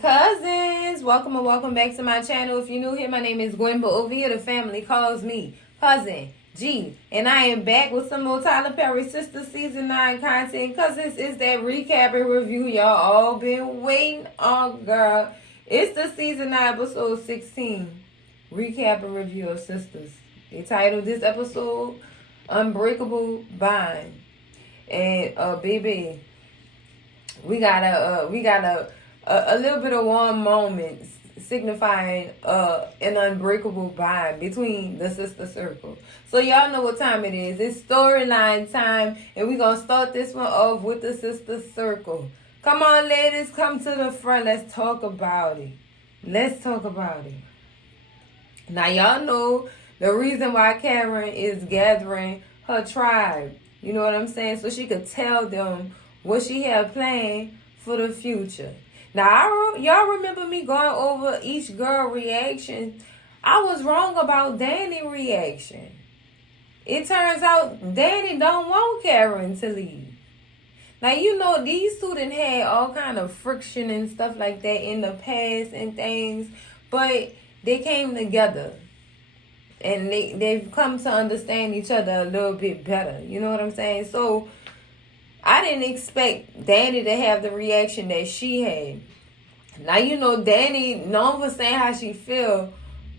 Cousins, welcome and welcome back to my channel. If you're new here, my name is Gwen, but over here the family calls me Cousin G, and I am back with some more Tyler Perry Sistas Season 9 content. Cousins, is that recap and review y'all all been waiting on, girl. It's the Season 9 episode 16 recap and review of Sistas. They titled this episode Unbreakable Bond. And baby, we got a little bit of one moment signifying an unbreakable bond between the sister circle. So y'all know what time it is. It's storyline time, and we're going to start this one off with the sister circle. Come on, ladies, come to the front. Let's talk about it. Let's talk about it. Now, y'all know the reason why Karen is gathering her tribe. You know what I'm saying? So she could tell them what she had planned for the future. Now, y'all remember me going over each girl reaction. I was wrong about Danny's reaction. It turns out Danny don't want Karen to leave. Now, you know, these two done had all kind of friction and stuff like that in the past and things. But they came together. And they've come to understand each other a little bit better. You know what I'm saying? So, I didn't expect Danny to have the reaction that she had. Now, you know, Danny known for saying how she feel,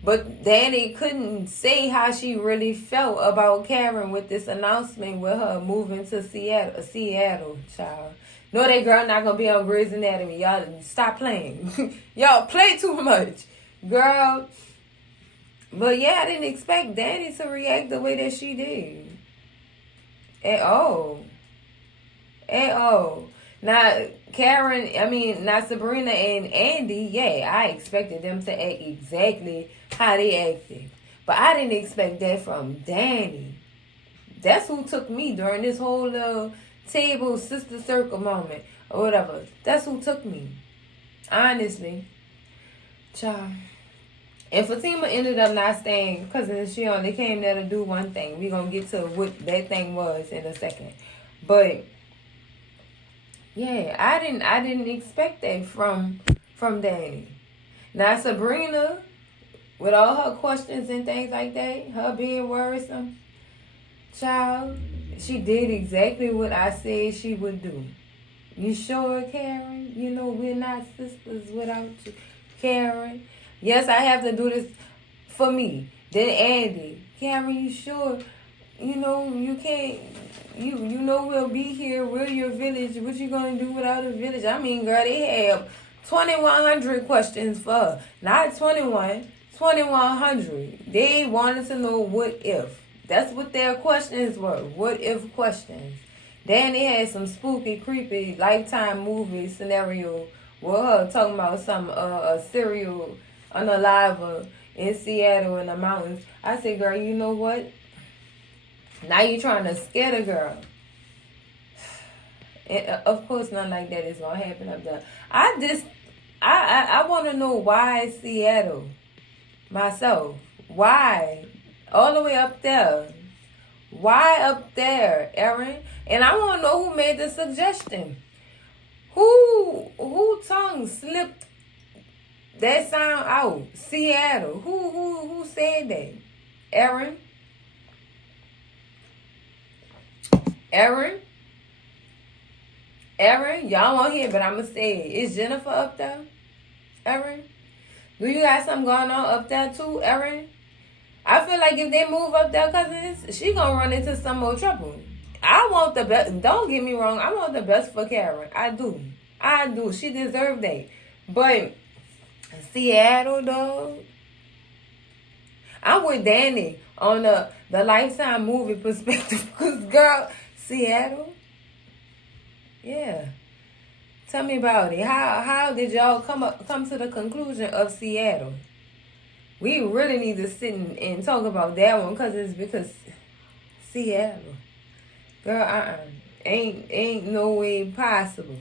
but Danny couldn't say how she really felt about Karen with this announcement with her moving to Seattle, child. No, that girl not going to be on Grey's Anatomy. Y'all stop playing. Y'all play too much. Girl. But yeah, I didn't expect Danny to react the way that she did. At all. At all. Now, Sabrina and Andy, yeah, I expected them to act exactly how they acted. But I didn't expect that from Danny. That's who took me during this whole little table sister circle moment or whatever. That's who took me. Honestly. Child. And Fatima ended up not staying because she only came there to do one thing. We're going to get to what that thing was in a second. But yeah, I didn't expect that from Danny. Now Sabrina, with all her questions and things like that, her being worrisome, child, she did exactly what I said she would do. You sure, Karen? You know we're not sisters without you, Karen. Yes, I have to do this for me. Then Andy, Karen, you sure? You know, you can't, you know we'll be here. We're your village. What you going to do without a village? I mean, girl, they have 2,100 questions for her. Not 21, 2,100. They wanted to know what if. That's what their questions were. What if questions. Then they had some spooky, creepy Lifetime movie scenario with her talking about some a serial unalive in Seattle in the mountains. I said, girl, you know what? Now you trying to scare the girl. And of course, nothing like that is going to happen up there. I want to know why Seattle myself. Why? All the way up there. Why up there, Erin? And I want to know who made the suggestion. Who tongue slipped that sound out? Seattle. Who said that? Erin? Y'all won't hear, but I'ma say it. Is Jennifer up there? Erin? Do you got something going on up there too, Erin? I feel like if they move up there, cousins, she gonna run into some more trouble. I want the best. Don't get me wrong. I want the best for Karen. I do. She deserved that. But Seattle, though. I'm with Danny on the Lifetime movie perspective. Because, girl, Seattle? Yeah. Tell me about it. How did y'all come to the conclusion of Seattle? We really need to sit and talk about that one because Seattle. Girl, ain't no way possible.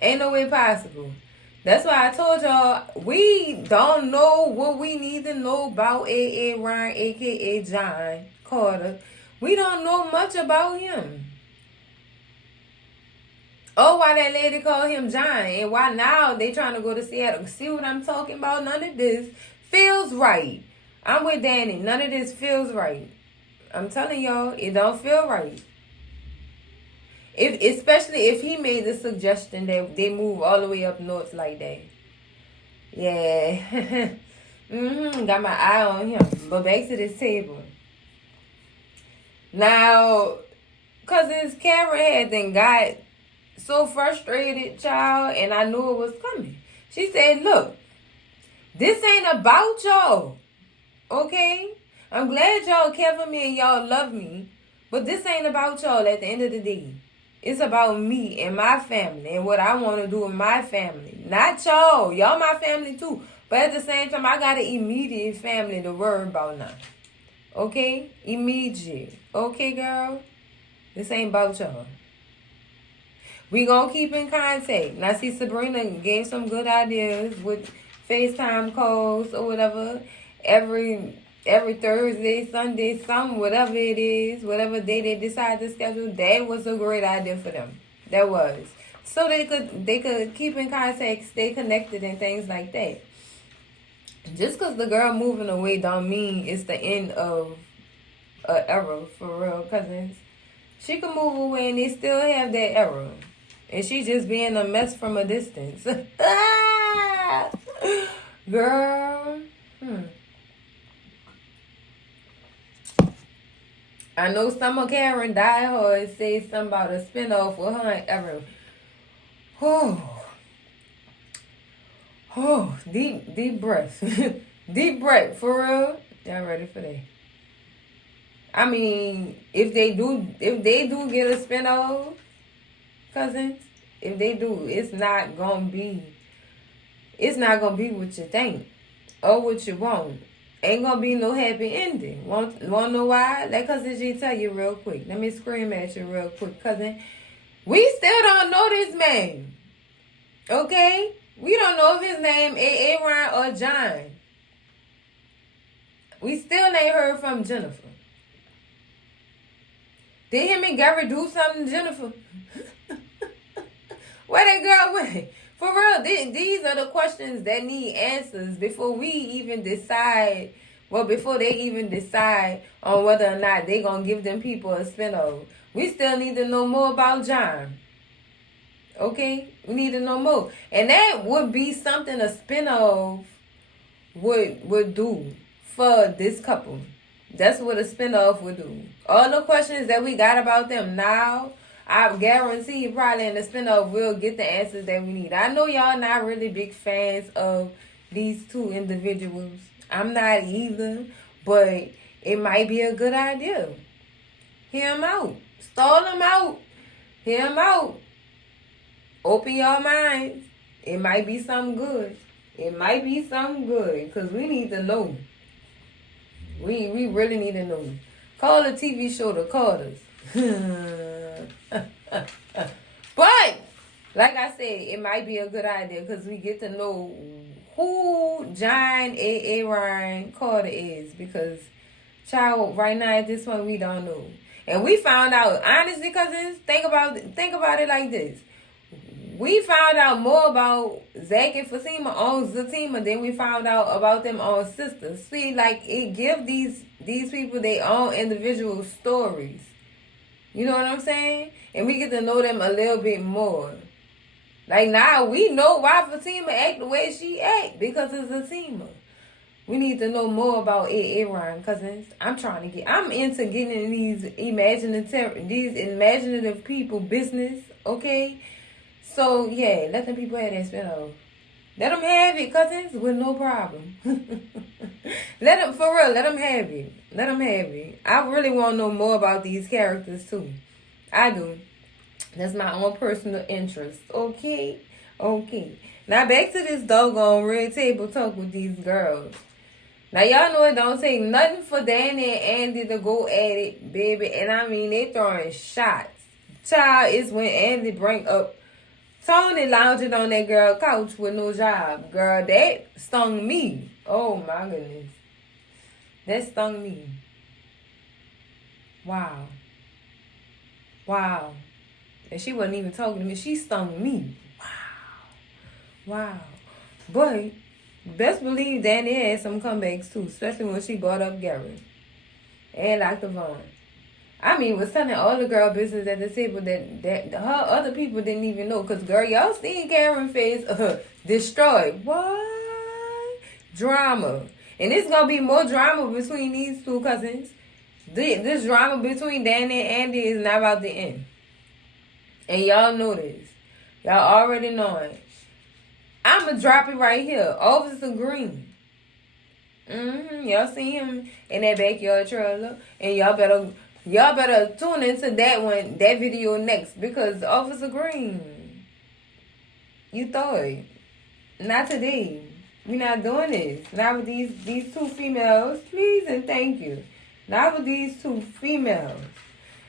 Ain't no way possible. That's why I told y'all we don't know what we need to know about A.A. Ryan, a.k.a. John Carter. We don't know much about him. Oh, why that lady called him John, and why now they trying to go to Seattle. See what I'm talking about? None of this feels right. I'm with Danny. None of this feels right. I'm telling y'all, it don't feel right. Especially if he made the suggestion that they move all the way up north like that. Yeah. Got my eye on him. But back to this table. Now, Cousins Karen had then got so frustrated, child, and I knew it was coming. She said, look, this ain't about y'all, okay? I'm glad y'all care for me and y'all love me, but this ain't about y'all at the end of the day. It's about me and my family and what I want to do with my family. Not y'all. Y'all my family too. But at the same time, I got an immediate family to worry about now. Okay? Immediate. Okay, girl? This ain't about y'all. We gonna keep in contact. Now, see, Sabrina gave some good ideas with FaceTime calls or whatever. Every Thursday, Sunday, whatever it is, whatever day they decide to schedule, that was a great idea for them. That was. So they could keep in contact, stay connected and things like that. Just because the girl moving away don't mean it's the end of an era, for real, cousins. She could move away and they still have that era. And she just being a mess from a distance. Girl. I know some of Karen diehard say something about a spinoff with her and Evan. Deep breath. Deep breath, for real. Y'all ready for that? I mean, if they do get a spinoff, cousins, if they do, it's not gonna be what you think or what you want. Ain't gonna be no happy ending. Want know why? That cousin G tell you real quick. Let me scream at you real quick, cousin. We still don't know this man. Okay? We don't know if his name is Aaron or John. We still ain't heard from Jennifer. Did him and Gary do something to Jennifer? Where that girl went? For real, these are the questions that need answers before we even decide, before they even decide on whether or not they going to give them people a spinoff. We still need to know more about John. Okay? We need to know more. And that would be something a spinoff would do for this couple. That's what a spinoff would do. All the questions that we got about them now, I guarantee you probably in the spinoff we'll get the answers that we need. I know y'all not really big fans of these two individuals. I'm not either, but it might be a good idea. Hear them out. Stall them out. Hear them out. Open your minds. It might be something good. It might be something good because we need to know. We really need to know. Call the TV show the Carters. But like I said, it might be a good idea because we get to know who John Aaron Carter is, because child, right now at this point we don't know. And we found out, honestly, cousins, think about it like this. We found out more about Zach and Fatima on Zatima than we found out about them on Sistas. See, like, it give these people their own individual stories. You know what I'm saying? And we get to know them a little bit more. Like, now we know why Fatima act the way she act, because it's Fatima. We need to know more about Aaron, cousins. I'm into getting in these imaginative people business, okay? So, yeah, let them people have that spinoff. Let them have it, cousins, with no problem. Let them have it. Let them have it. I really want to know more about these characters, too. I do. That's my own personal interest. Okay? Okay. Now, back to this doggone red table talk with these girls. Now, y'all know it don't take nothing for Danny and Andy to go at it, baby. And I mean, they throwing shots. Child, it's when Andy bring up Tony lounging on that girl couch with no job. Girl, that stung me. Oh, my goodness. That stung me. Wow. And she wasn't even talking to me. She stung me. Wow. But best believe Danny had some comebacks too, especially when she brought up Gary and Dr. Vaughn. I mean, was telling all the girl business at the table that her other people didn't even know. Because, girl, y'all seen Karen face destroyed. What? Drama. And it's going to be more drama between these two cousins. This drama between Danny and Andy is not about to end. And y'all know this. Y'all already know it. I'm going to drop it right here. Officer Green. Y'all see him in that backyard trailer. And y'all better tune into that video next. Because Officer Green, you thought. Not today. We're not doing this. Not with these two females. Please and thank you. Not with these two females.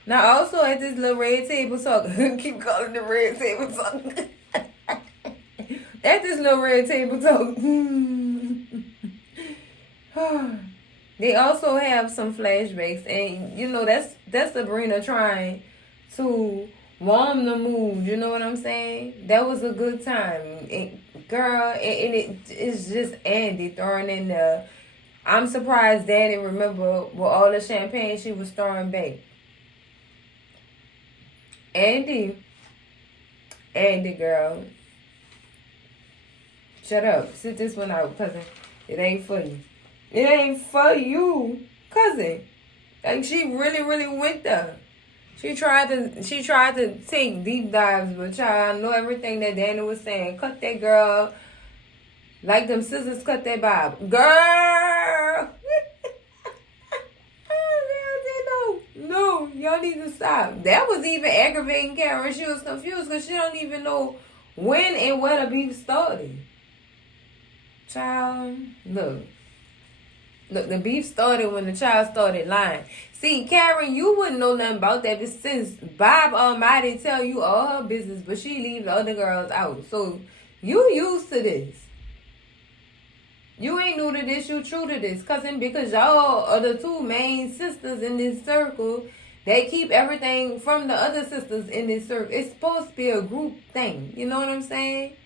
Now also at this little red table talk. Keep calling the red table talk. At this little red table talk. They also have some flashbacks, and you know that's Sabrina trying to warm the mood. You know what I'm saying? That was a good time, girl. And it's just Andy throwing in the. I'm surprised Danny remember with all the champagne she was throwing back. Andy, girl, shut up. Sit this one out, cousin. It ain't for you. It ain't for you, cousin. Like, she really, really went there. She tried to take deep dives, but child, I know everything that Danny was saying. Cut that girl like them sisters cut that bob. Girl! No, y'all need to stop. That was even aggravating Karen. She was confused because she don't even know when and where the beef started. Child, look, the beef started when the child started lying. See, Karen, you wouldn't know nothing about that, but since Bob Almighty tell you all her business, but she leave the other girls out. So, you used to this. You ain't new to this, you true to this, cousin, because y'all are the two main sisters in this circle that keep everything from the other sisters in this circle. It's supposed to be a group thing. You know what I'm saying?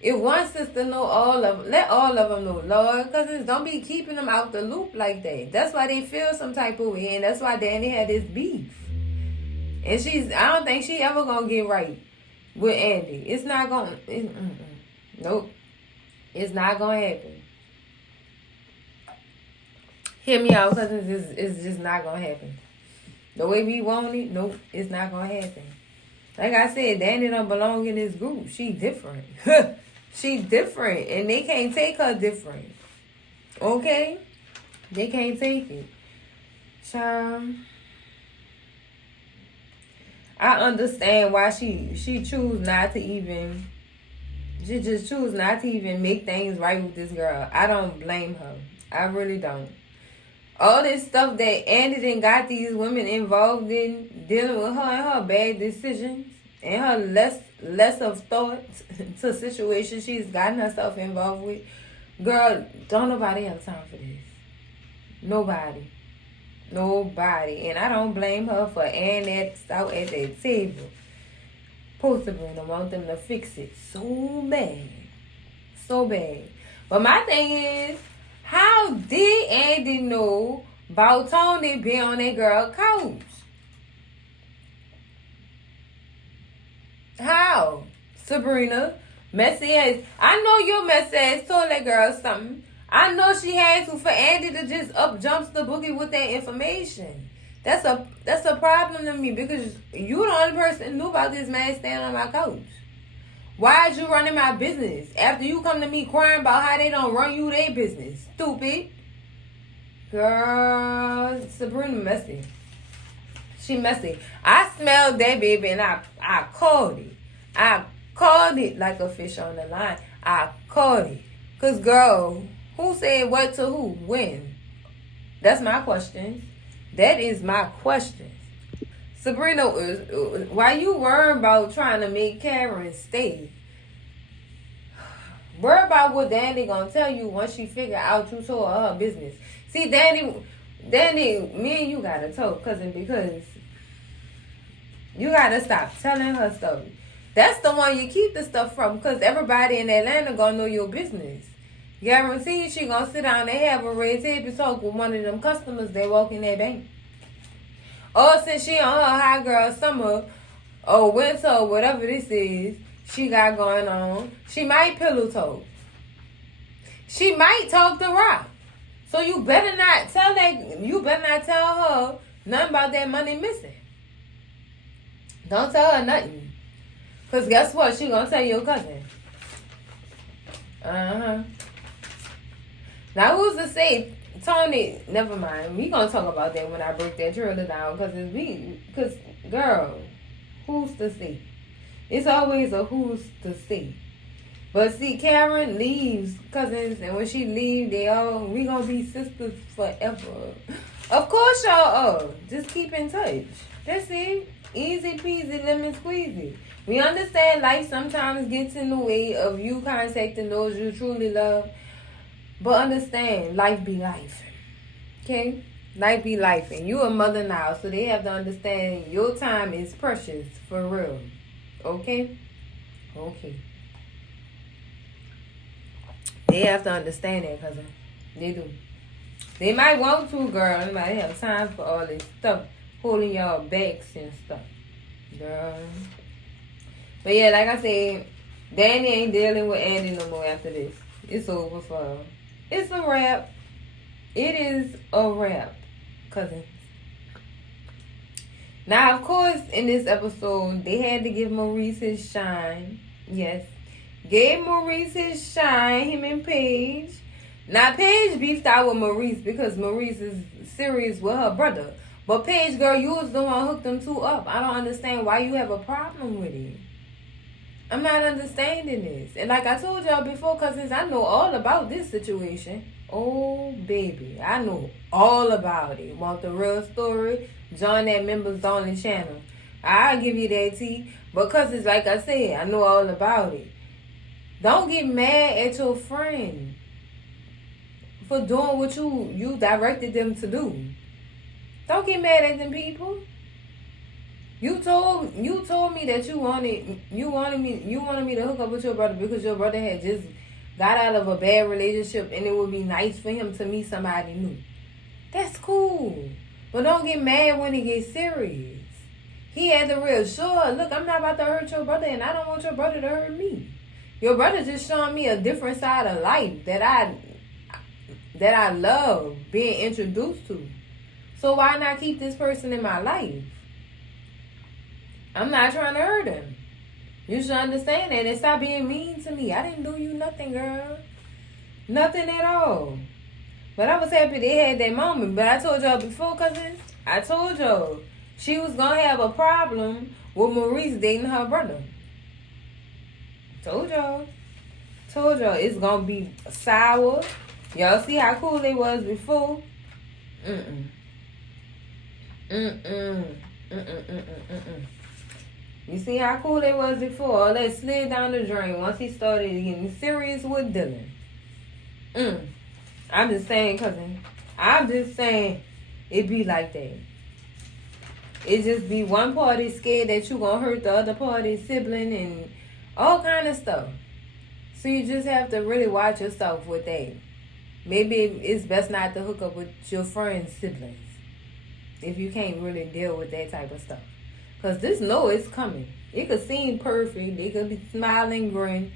If one sister know all of them, let all of them know, Lord. Cousins, don't be keeping them out the loop like that. That's why they feel some type of way, and that's why Danny had this beef. And I don't think she ever gonna get right with Andy. It's not gonna, nope. It's not gonna happen. Hear me out, cousins, it's just not gonna happen. The way we want it, nope, it's not gonna happen. Like I said, Danny don't belong in this group. She different. She different, and they can't take her different. Okay? They can't take it. Child, I understand why she choose not to even. She just choose not to even make things right with this girl. I don't blame her. I really don't. All this stuff that Andy done got these women involved in, dealing with her and her bad decisions and her less of thought to situations she's gotten herself involved with. Girl, don't nobody have time for this. Nobody. And I don't blame her for airing that out at that table. Possibly, and I want them to fix it so bad. So bad. But my thing is, how did Andy know about Tony being on that girl couch? How? Sabrina, messy ass. I know your messy ass told that girl something. I know she had to for Andy to just up jumps the boogie with that information. That's a problem to me because you the only person who knew about this man standing on my couch. Why is you running my business after you come to me crying about how they don't run you their business? Stupid. Girl, Sabrina messy. She messy. I smelled that baby and I called it. I called it like a fish on the line. I called it. Because, girl, who said what to who? When? That's my question. That is my question. Sabrina, why you worry about trying to make Karen stay? Worry about what Danny gonna tell you once she figure out you told her business. See, Danny, me and you gotta talk, cousin, because You gotta stop telling her story. That's the one you keep the stuff from, because everybody in Atlanta gonna know your business. Guaranteed she gonna sit down and have a red table talk with one of them customers that walk in that bank. Or since she on her high girl summer or winter or whatever this is she got going on, she might pillow talk. She might talk to Rock. So you better not tell her nothing about that money missing. Don't tell her nothing. Because guess what? She gonna tell your cousin. Uh-huh. Now who's to say Tony, never mind. We gonna talk about that when I break that trailer down. Because girl, who's to say? It's always a who's to say. But see, Karen leaves cousins, and when she leaves, we gonna be sisters forever. Of course y'all are. Just keep in touch. That's it. Easy peasy, lemon squeezy. We understand life sometimes gets in the way of you contacting those you truly love. But understand, life be life. Okay? Life be life. And you a mother now, so they have to understand your time is precious, for real. Okay? Okay. They have to understand that, cousin. They do. They might want to, girl. They might have time for all this stuff. Holding y'all backs and stuff. Girl. But yeah, like I said, Danny ain't dealing with Andy no more after this. It's over for her. It's a wrap. It is a wrap, cousins. Now, of course, in this episode, they had to give Maurice his shine. Yes. Gave Maurice his shine, him and Paige. Now, Paige beefed out with Maurice because Maurice is serious with her brother. But Paige, girl, you was the one who hooked them two up. I don't understand why you have a problem with it. I'm not understanding this. And like I told y'all before, cousins, I know all about this situation. Oh, baby. I know all about it. Want the real story? Join that members only channel. I'll give you that tea. But cousins, like I said, I know all about it. Don't get mad at your friend for doing what you directed them to do. Don't get mad at them people. You told me that you wanted me to hook up with your brother because your brother had just got out of a bad relationship and it would be nice for him to meet somebody new. That's cool. But don't get mad when it gets serious. He had the real, sure, look, I'm not about to hurt your brother and I don't want your brother to hurt me. Your brother just showing me a different side of life that I love being introduced to. So why not keep this person in my life? I'm not trying to hurt him. You should understand that and stop being mean to me. I didn't do you nothing, girl. Nothing at all. But I was happy they had that moment. But I told y'all before, cousins, I told y'all she was going to have a problem with Maurice dating her brother. Told y'all it's going to be sour. Y'all see how cool they was before? You see how cool they was before? All that slid down the drain once he started getting serious with Dylan. I'm just saying, cousin. I'm just saying it be like that. It just be one party scared that you gonna hurt the other party's sibling and all kind of stuff. So you just have to really watch yourself with that. Maybe it's best not to hook up with your friend's siblings if you can't really deal with that type of stuff. Because this know it's coming. It could seem perfect. They could be smiling, grin.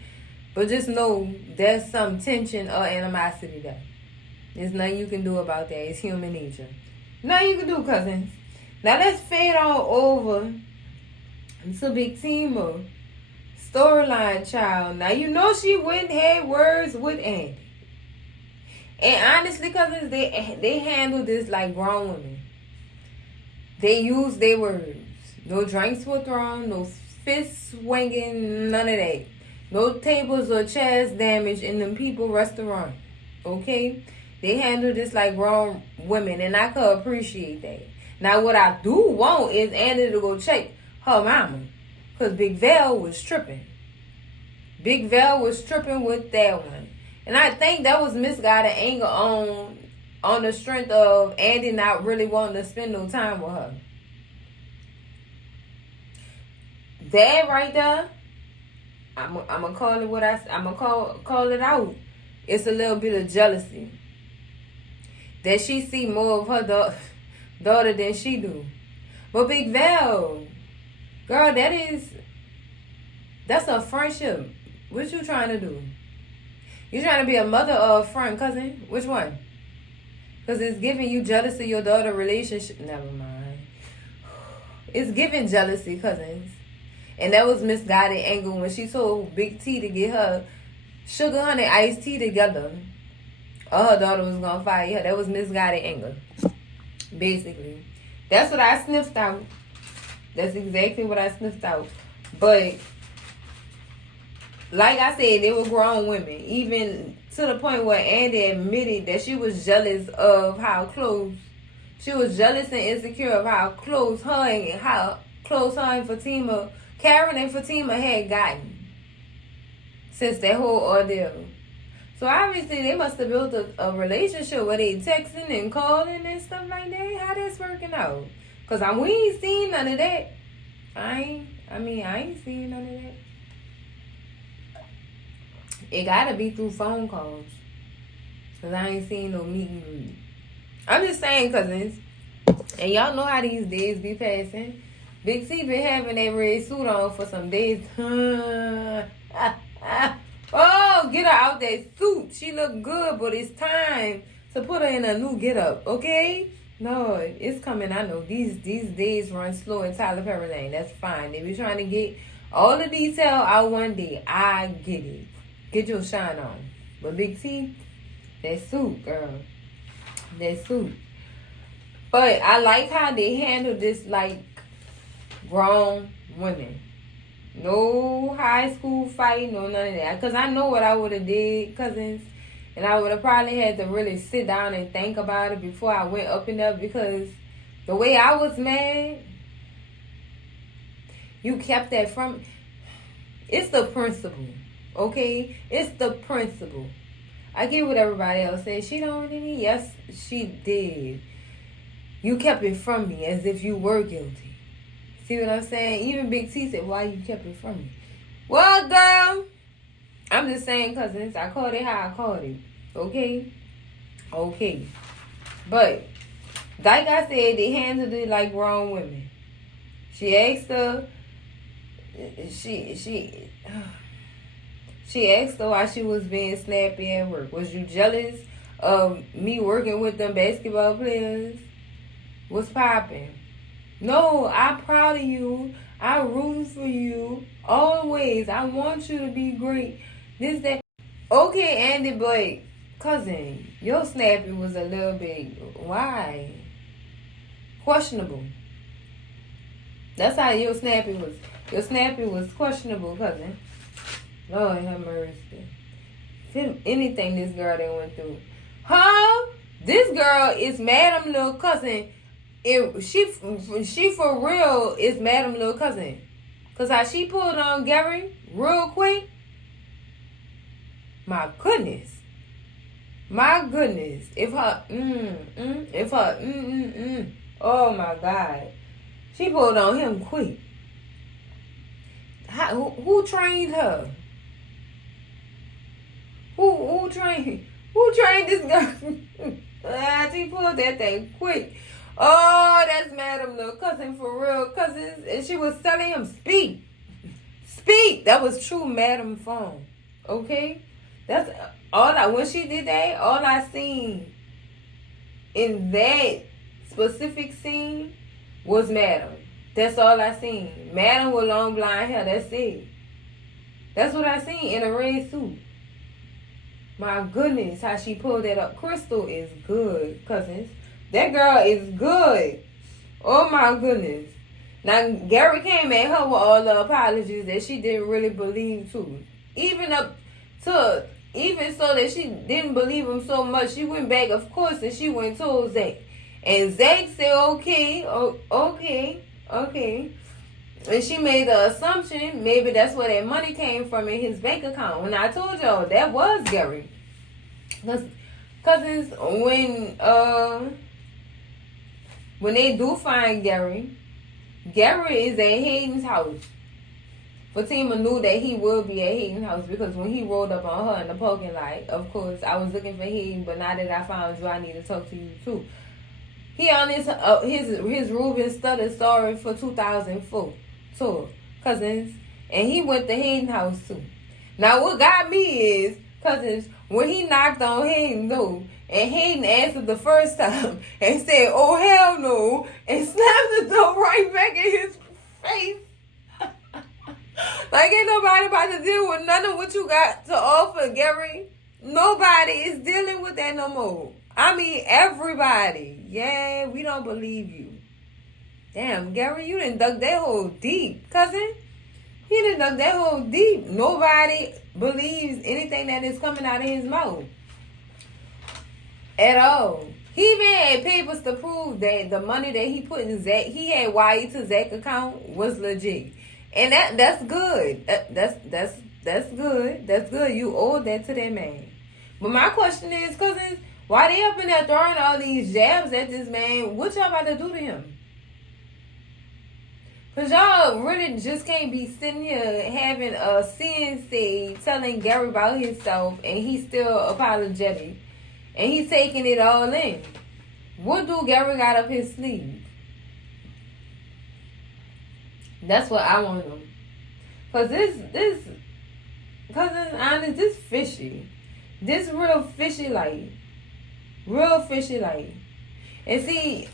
But just know there's some tension or animosity there. There's nothing you can do about that. It's human nature. Nothing you can do, cousins. Now let's fade on over to Big Tima. Storyline, child. Now you know she went and had words with Andy. And honestly, cousins, they handled this like grown women. They used their words. No drinks were thrown, no fist swinging, none of that. No tables or chairs damaged in them people restaurant. Okay? They handled this like grown women, and I could appreciate that. Now, what I do want is Andy to go check her mama. Because Big Val was tripping. Big Val was tripping with that one. And I think that was misguided anger on the strength of Andy not really wanting to spend no time with her. That right there, I'm gonna call it I'm gonna call it out. It's a little bit of jealousy that she see more of her daughter than she do. But Big Val, girl, that's a friendship. What you trying to do? You trying to be a mother or a friend, cousin? Which one? Because it's giving you jealous of your daughter relationship. Never mind. It's giving jealousy, cousins. And that was misguided anger when she told Big T to get her sugar honey iced tea together. Or her daughter was going to fire her. That was misguided anger. Basically. That's what I sniffed out. That's exactly what I sniffed out. But, like I said, they were grown women. Even to the point where Andy admitted that she was jealous of how close. She was jealous and insecure of how close her and Fatima, Karen and Fatima had gotten since that whole ordeal. So obviously they must have built a relationship where they texting and calling and stuff like that. How that's working out? Cause we ain't seen none of that. I ain't seen none of that. It gotta be through phone calls. Cause I ain't seen no meet and greet. I'm just saying, cousins. And y'all know how these days be passing. Big T been having that red suit on for some days. Oh, get her out that suit. She look good, but it's time to put her in a new get-up, okay? No, it's coming. I know. These days run slow in Tyler Perry Lane. That's fine. They be trying to get all the detail out one day. I get it. Get your shine on. But Big T, that suit, girl. That suit. But I like how they handle this like grown women. No high school fight, no none of that. Because I know what I would have did, cousins. And I would have probably had to really sit down and think about it before I went up and up. Because the way I was mad, you kept that from me. It's the principle, okay? It's the principle. I get what everybody else says. She don't really. Yes, she did. You kept it from me as if you were guilty. See what I'm saying? Even Big T said, why you kept it from me? Well, girl, I'm just saying, cousins, I called it how I called it. Okay? Okay. But, like I said, they handled it like grown women. She asked her, she asked her why she was being snappy at work. Was you jealous of me working with them basketball players? What's popping? No, I'm proud of you. I'm rooting for you. Always. I want you to be great. This, that. Okay, Andy, but cousin, your snappy was a little bit, why? Questionable. That's how your snappy was. Your snappy was questionable, cousin. Lord have mercy. Anything this girl they went through. Huh? This girl is Madam Little Cousin. She for real is Madam Little Cousin. Because how she pulled on Gary real quick. My goodness. My goodness. Oh my God. She pulled on him quick. Who trained her? Who trained this girl? She pulled that thing quick. Oh, that's Madam Little Cousin for real, cousins. And she was telling him, speak. Speak. That was true Madam phone. Okay? That's when she did that, all I seen in that specific scene was Madam. That's all I seen. Madam with long blonde hair, that's it. That's what I seen in a red suit. My goodness, how she pulled that up. Crystal is good, cousins. That girl is good. Oh my goodness. Now, Gary came at her with all the apologies that she didn't really believe too. Even so that she didn't believe him so much, she went back, of course, and she went told Zach. And Zach said, okay. And she made the assumption maybe that's where that money came from in his bank account. And I told y'all that was Gary. Cousins, when they do find Gary is at Hayden's house. Fatima knew that he would be at Hayden house because when he rolled up on her in the parking lot, of course, I was looking for Hayden, but now that I found you, I need to talk to you too. He on his Ruben Studdard story for 2004 tour, cousins, and he went to Hayden house too. Now what got me is, cousins, when he knocked on Hayden's door, and Hayden answered the first time and said, "Oh hell no," and slammed the door right back in his face. Like ain't nobody about to deal with none of what you got to offer, Gary. Nobody is dealing with that no more. I mean, everybody. Yeah, we don't believe you. Damn, Gary, you done dug that hole deep, cousin. He done dug that hole deep. Nobody believes anything that is coming out of his mouth. At all. He even had papers to prove that the money that he put in Zach, he had wired to Zach's account was legit. And that's good. That's good. That's good. You owe that to that man. But my question is, cousins, why they up in there throwing all these jabs at this man? What y'all about to do to him? Because y'all really just can't be sitting here having a CNC telling Gary about himself and he's still apologetic. And he's taking it all in. What do Gary got up his sleeve? That's what I want to know. Because honest, this fishy. This real fishy like. Real fishy like. And see,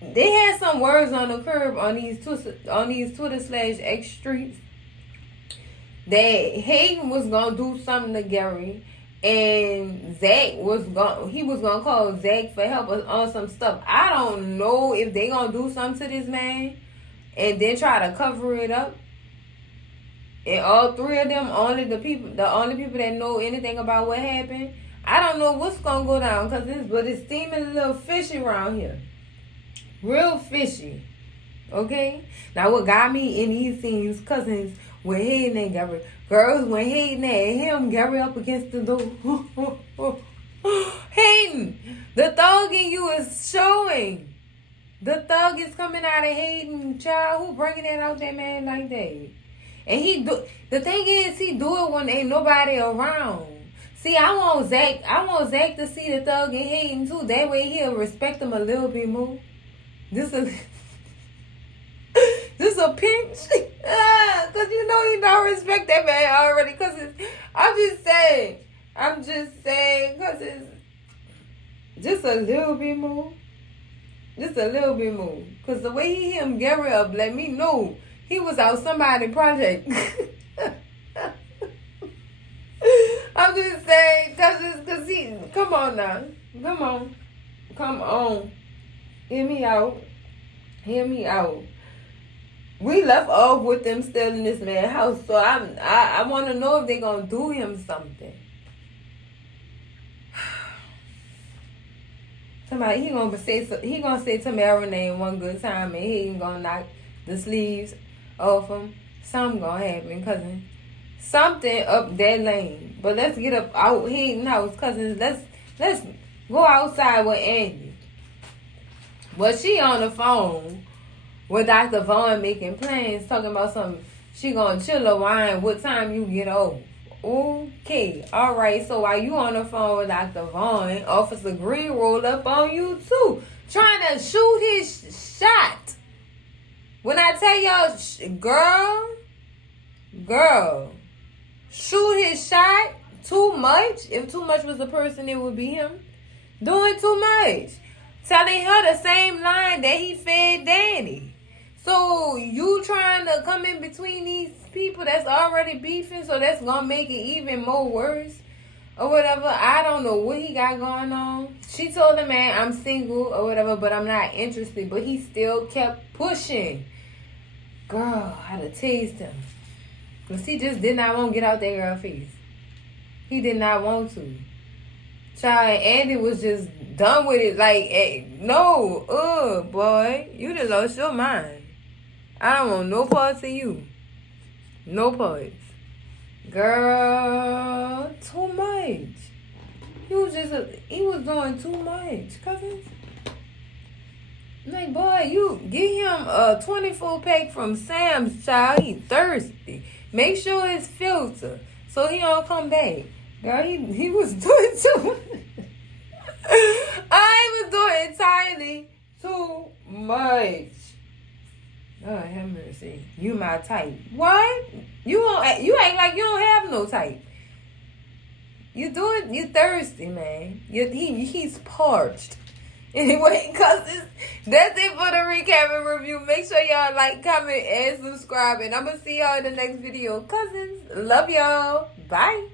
they had some words on the curb on these Twitter/X streets that Hayden was going to do something to Gary. And Zach was gonna call Zach for help on some stuff. I don't know if they gonna do something to this man and then try to cover it up. And all three of them, the only people that know anything about what happened. I don't know what's gonna go down but it's steaming a little fishy around here. Real fishy. Okay? Now what got me in these scenes, cousins, when Hayden and Gary. Girls, when Hayden and him, Gary up against the door. Hayden, the thug in you is showing. The thug is coming out of Hayden, child. Who bringing that out that man like that? And the thing is, he do it when ain't nobody around. See, I want Zach to see the thug in Hayden too. That way he'll respect him a little bit more. This a pinch. Because you know he don't respect that man already. Because I'm just saying. Because it's just a little bit more. Just a little bit more. Because the way he him Gary up let me know he was out somebody's project. I'm just saying. Because he, come on now. Come on. Hear me out. We left off with them still in this man's house, so I want to know if they gonna do him something. Somebody he gonna say Tamara name one good time, and he ain't gonna knock the sleeves off him. Something gonna happen, cousin. Something up that lane. But let's get up out Hayden house, cousins. Let's go outside with Andy. But she on the phone with Dr. Vaughn making plans, talking about something. She gonna chill a wine. What time you get off? Okay, all right. So while you on the phone with Dr. Vaughn, Officer Green rolled up on you too, trying to shoot his shot. When I tell y'all, girl, shoot his shot. Too much. If too much was the person, it would be him. Doing too much. Telling her the same line that he fed Danny. So you trying to come in between these people that's already beefing, so that's gonna make it even more worse or whatever. I don't know what he got going on. She told the man I'm single or whatever, but I'm not interested. But he still kept pushing. Girl, I had to taste him. Because he just did not want to get out that girl's face. He did not want to. Child, Andy was just done with it. Like, no, boy, you done lost your mind. I don't want no parts of you. No parts. Girl, too much. He was doing too much, cousins. Like, boy, you get him a 24 pack from Sam's, child. He thirsty. Make sure it's filter so he don't come back. Girl, he was doing too. I was doing entirely too much. Oh, have mercy. You my type. What? You act like you don't have no type. You thirsty, man. He's parched. Anyway, cousins, that's it for the recap and review. Make sure y'all like, comment, and subscribe. And I'm going to see y'all in the next video. Cousins, love y'all. Bye.